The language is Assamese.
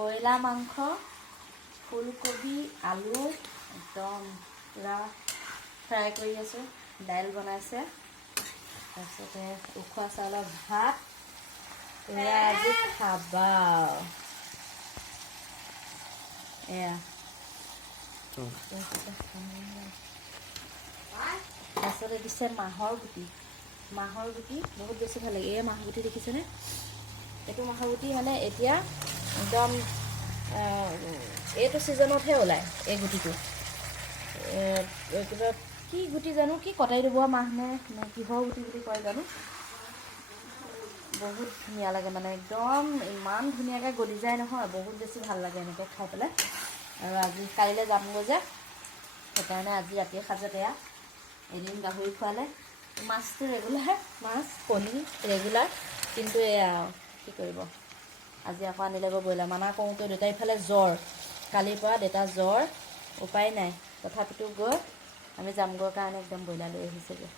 ব্ৰইলাৰ মাংস ফুলকবি আলু একদম পুৰা ফ্ৰাই কৰি আছোঁ দাইল বনাইছে তাৰপিছতে উখোৱা চাউলৰ ভাত পুৰা আজি খাবা এয়া তাৰপিছতে দিছে মাহৰ গুটি বহুত বেছি ভাল লাগে এই মাহৰ গুটি দেখিছেনে এইটো মাহৰ গুটি মানে এতিয়া একদম এইটো ছিজনতহে ওলায় এই গুটিটো কিবা কি গুটি জানো কি কটাৰী দিব মাহ নে কিহৰ গুটি বুলি কয় জানো বহুত ধুনীয়া লাগে মানে একদম ইমান ধুনীয়াকৈ গলি যায় নহয় বহুত বেছি ভাল লাগে এনেকৈ খাই পেলাই আৰু আজি কাইলৈ যামগৈ যে সেইকাৰণে আজি ৰাতিৰ সাজত এয়া এদিন গাহৰি খোৱালে মাছটো ৰেগুলাৰ মাছ কণী ৰেগুলাৰ কিন্তু এয়া কি কৰিব আজি আকৌ আনিলে গৈ ব্ৰইলাৰ মানা কৰোঁতে দেউতা ইফালে জ্বৰ কালিৰ পৰা দেউতা জ্বৰ উপায় নাই তথাপিতো গৈ আমি যামগৈ কাৰণে একদম ব্ৰইলাৰ লৈ আহিছেগৈ